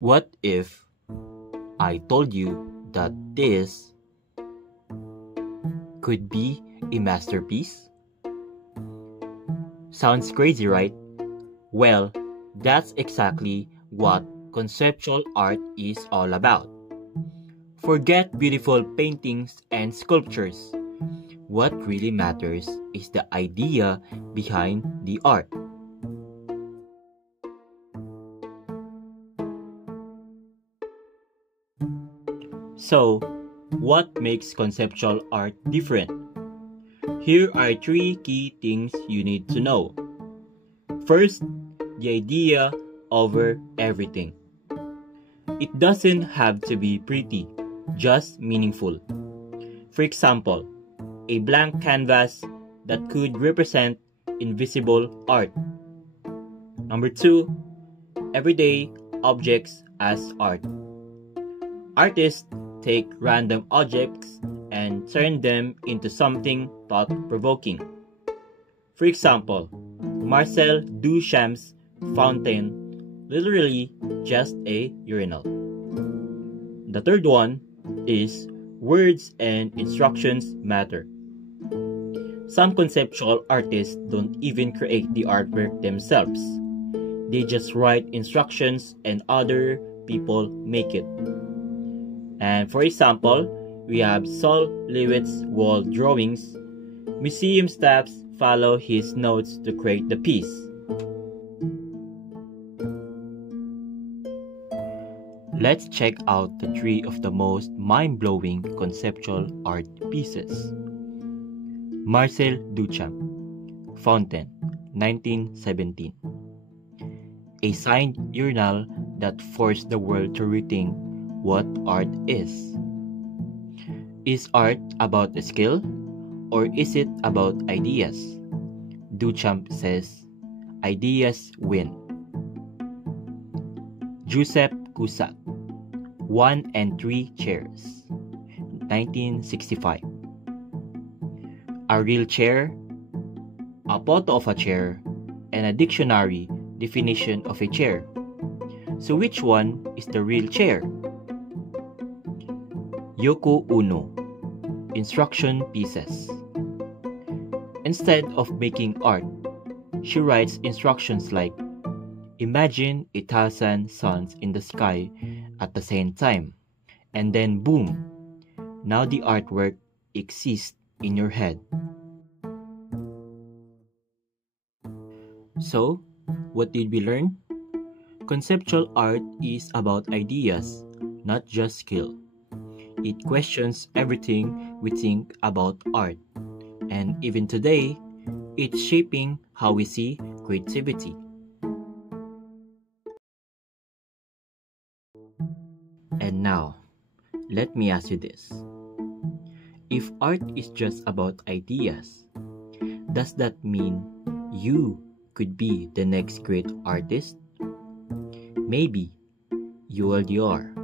What if I told you that this could be a masterpiece? Sounds crazy, right? Well, that's exactly what conceptual art is all about. Forget beautiful paintings and sculptures. What really matters is the idea behind the art. So, what makes conceptual art different? Here are three key things you need to know. First, the idea over everything. It doesn't have to be pretty, just meaningful. For example, a blank canvas that could represent invisible art. Number two, everyday objects as art. Artists take random objects and turn them into something thought-provoking. For example, Marcel Duchamp's fountain, literally just a urinal. The third one is words and instructions matter. Some conceptual artists don't even create the artwork themselves. They just write instructions and other people make it. And for example, we have Sol LeWitt's wall drawings. Museum staffs follow his notes to create the piece. Let's check out the three of the most mind-blowing conceptual art pieces. Marcel Duchamp, Fountain, 1917. A signed urinal that forced the world to rethink what art is. Is art about a skill, or is it about ideas? Duchamp says, ideas win. Giuseppe Cusack, 1 and 3 Chairs, 1965. A real chair, a photo of a chair, and a dictionary definition of a chair. So which one is the real chair? Yoko Ono, instruction pieces. Instead of making art, she writes instructions like, imagine 1,000 suns in the sky at the same time, and then boom, now the artwork exists in your head. So, what did we learn? Conceptual art is about ideas, not just skill. It questions everything we think about art, and even today, it's shaping how we see creativity. And now, let me ask you this. If art is just about ideas, does that mean you could be the next great artist? Maybe you already are.